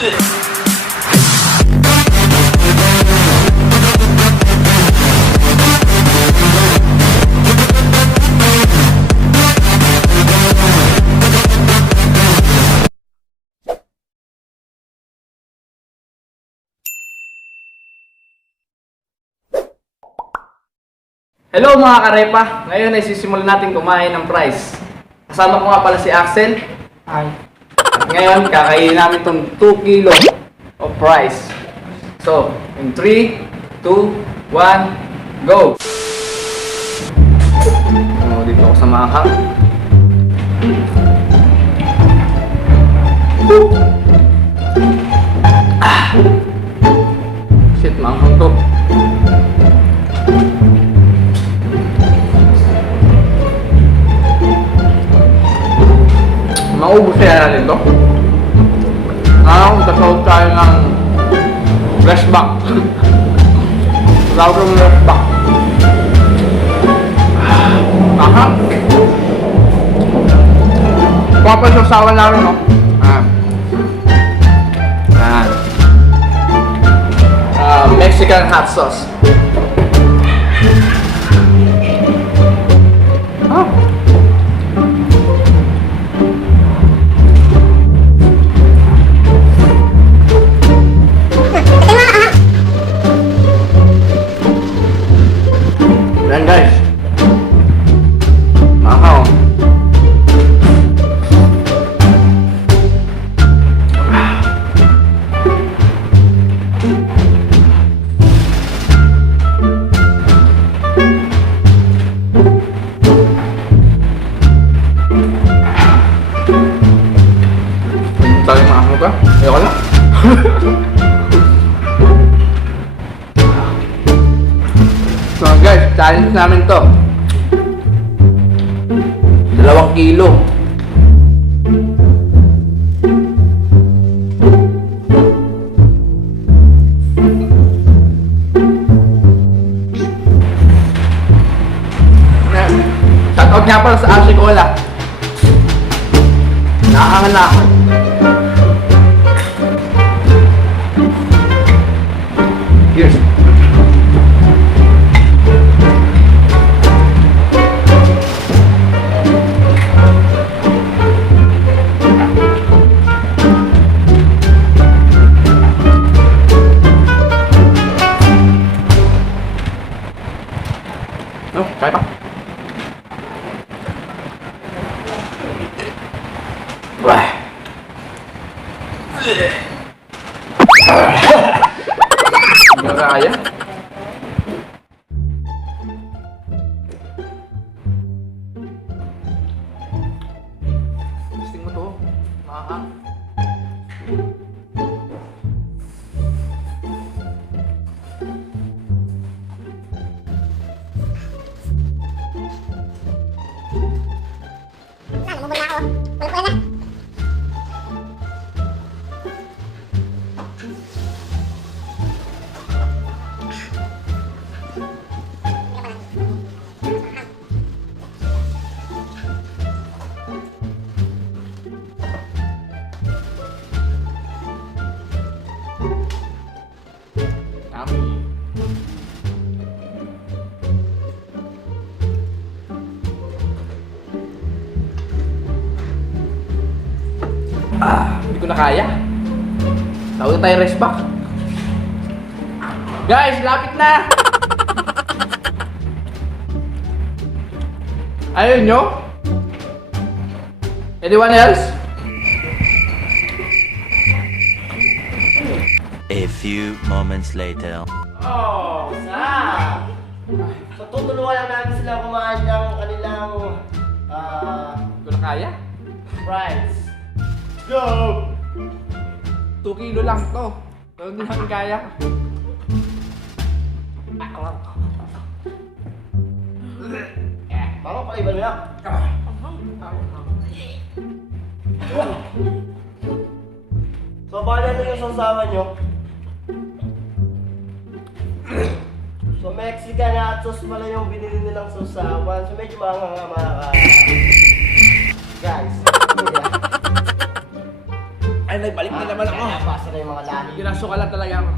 Hello mga karepa! Ngayon ay sisimulan natin kumain ng fries. Kasama ko nga pala si Axel. Hi. At ngayon, kakainin namin itong 2 kilo of fries. So, in 3, 2, 1, go! Dito ako sa mahang. Shit, manghang to. Maubos kaya natin to. Tatawag tayo ng flashback. Tawag ng flashback. Aha. Papasasawan namin, no? Mexican hot sauce. Yan guys. Makaw. Tayo makaw ka? Ayoko na. So guys, challenge namin to. 2 kilo. Shoutout nga pala sa Ashley Cola. Nakakangan na ako. Cheers. Oh, kaya pa. Wah. Hindi na kaya. Gusto mo to. Mahang. Hindi ko na kaya. Tawag tayo rest back. Guys, lapit na! Ayun nyo? Anyone else? A few moments later. Oh, sa! So, tutulungan lang natin sila kumain ng kanilang Hindi ko na kaya. fries. Go! 2 kilo lang to. Pero hindi namin kaya. Baka pala iba nila. So, bali na yung sausawan nyo. So, Mexican hot sauce pala yung binili nilang sausawan. So, medyo mahanga nga mga guys. Ay, nagbalik na naman ako. Nabasa na yung mga lahi. Pinasukalan talaga ako.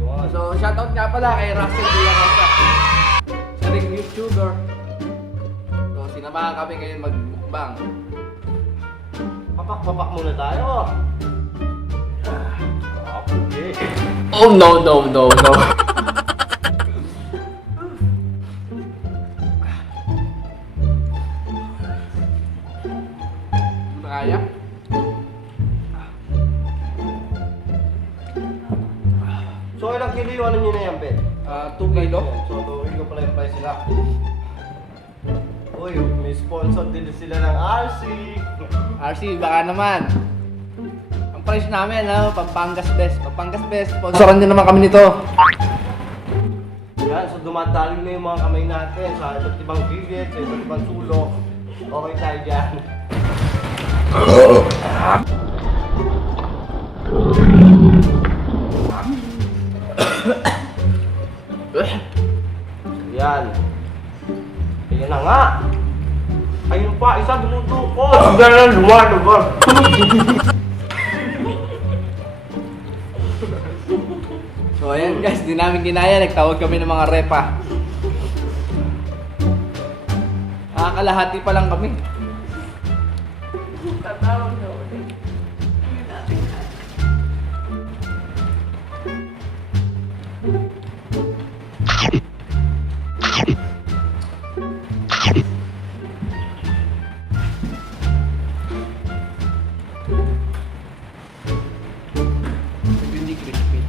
Yun. So, shoutout nga pala kay Russell Villacosta. Siya ring YouTuber. So, sinamahan kami ngayon mag-mukbang. Papak muna tayo. Okay. Oh, no. Kaya? So, ilang kilo yung ano nyo na yan, Ben? 2 kilo. So, 2 kilo pala yung price nila. Uy, may sponsor din sila ng RC. RC, baka naman. Ang price namin, Pampangas Best. Pampangas Best. Sponsoran din naman kami nito. Yan, so dumadaling na yung mga kamay natin sa iba't ibang gilid, sa iba't ibang sulok. Okay tayo dyan. Yan. Ayan na nga. Ayun pa, isa dumutukos. Ganun, lumalabas. So ayan guys, di namin ginaya. Nagtawag kami ng mga repa. Kalahati pa lang kami. Hindi crispy.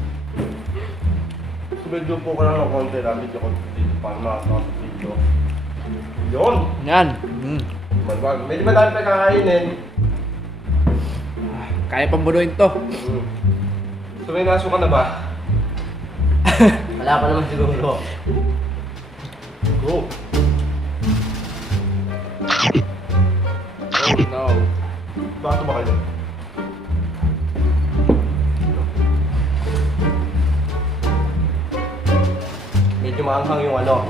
Medyo po ko lang ng konti namin dito dito para makakapag-video. Yun! Yan. Malwag. Medyo madami pa kakainin. Kaya pang bunuin to. So may naso ka na ba? Wala pa naman siguro. Go! Oh no. Bato ba kayo? Medyo maanghang yung ano,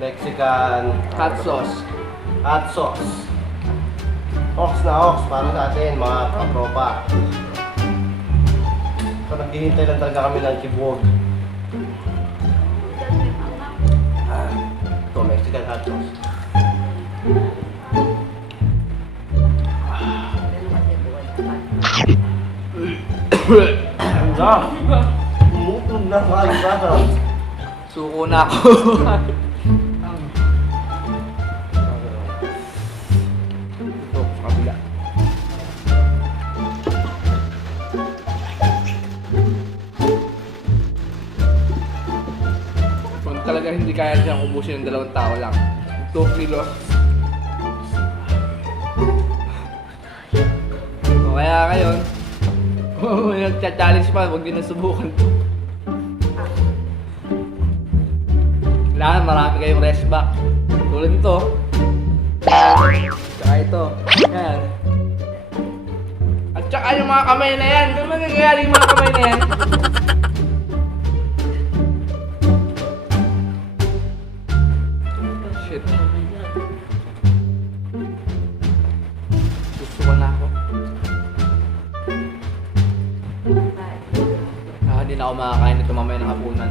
Mexican Hot sauce. hot sauce. Ox na ox para sa atin, mga katropa. So naghihintay lang talaga kami ng kibog. Ito, Mexican hot sauce. Ganda! Umutog na mga isa. Suko na ako. Ito, sa kabila. Kung talaga hindi kaya siyang ubusin ng 2 tao lang. 2 kilos. So, kaya ngayon, kung nagcha-challenge pa, huwag din nasubukan to. Kailangan marami kayong rest back. Tulad nito. Tsaka ito. Yan. At tsaka yung mga kamay na yan. Kung magagayari yung mga kamay na yan. Shit. Susuka na ako. Hindi na ako makakain nito mamaya ng hapunan.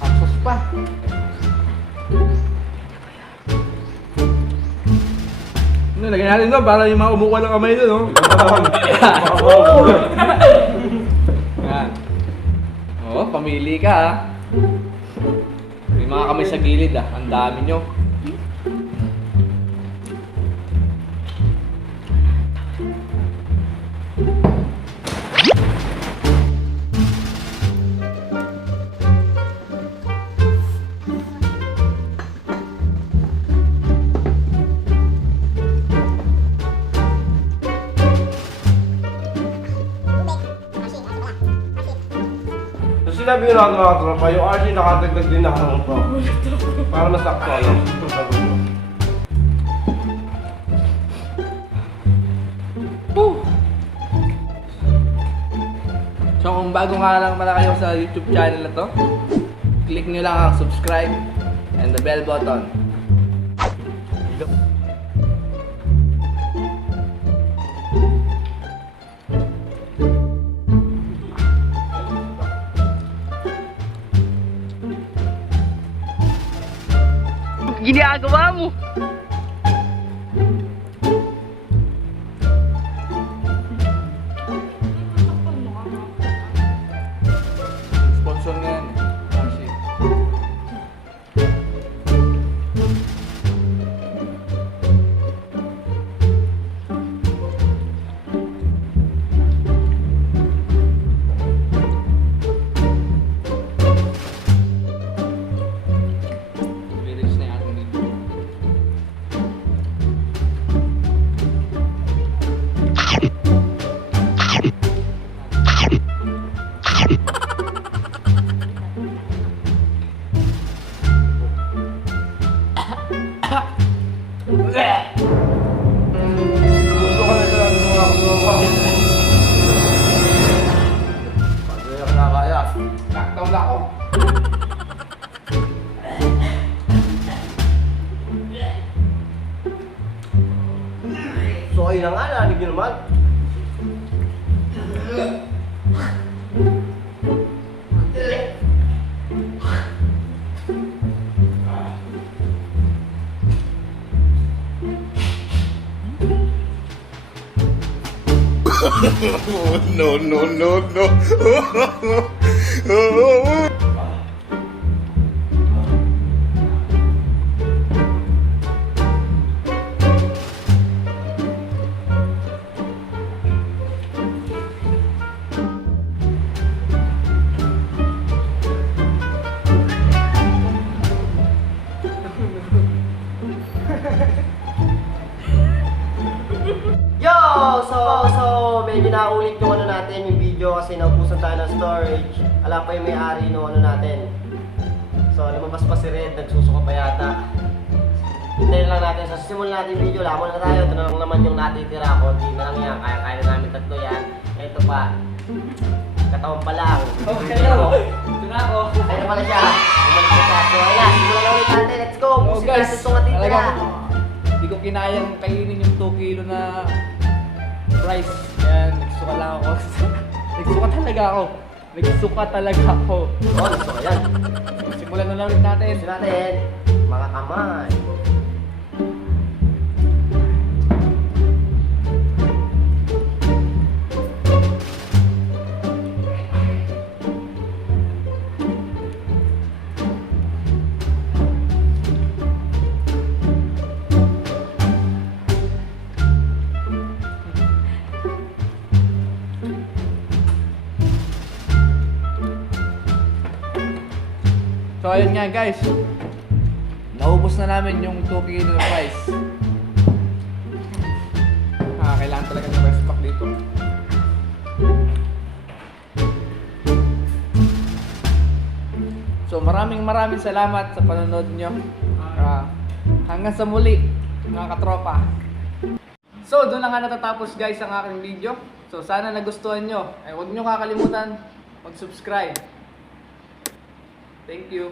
Hapsos pa. Lagyan natin doon para yung mga umukuha ng kamay doon, no? Yan. Oo, pamili ka, ha? May mga kamay sa gilid, ah. Ang dami nyo. So sinabi ko na mga tropa, yung RG nakatagdag din na ako to. Para masakto ano. So kung bago nga lang pala kayo sa YouTube channel na to, click nyo lang ang subscribe and the bell button. ginagawa mo? Sponsor nga yan. Archie. Lyrics na yung ating video. Gusto ko na lang mga kasama. Pag na nakakaya. Lockdown ako. So ayun na nga, narinig nyo naman. No, no, no, no. Yo! So, medyo naulit yung ano natin, yung video kasi naubusan tayo ng storage. Alam pa yung may-ari ng ano natin. So, lumabas pa si Red, nagsusuka pa yata. Hintayin lang natin. So, simulan natin yung video. Lamon na tayo. Ito na lang naman yung natitira. Konti na lang yan. Kaya na namin tatlo yan. Ito pa. Katawan pa lang. Oh, hello! Ito na ako. Ayun pala siya. Bumalik na siya. So, ayan. Simulan na ulit natin. Let's go! Oh Pusin guys, natin itong natitira. talagang hindi ko kinayang kainin yung 2 kilo na rice. Yan, nagsuka lang ako. Nagsuka talaga ako. Nagsuka talaga ako. Oh, gusto ko yan. Simulan na lang ulit natin. Pusin natin. Mga kamay. So ayun nga guys. Naubos na namin yung 2 kilo na rice. Kailangan talaga ng rice pack dito. So maraming salamat sa panonood nyo. Hanggang sa muli, mga katropa. So doon na nga natatapos guys ang aking video. So sana nagustuhan nyo. Huwag nyo kakalimutan mag-subscribe. Thank you.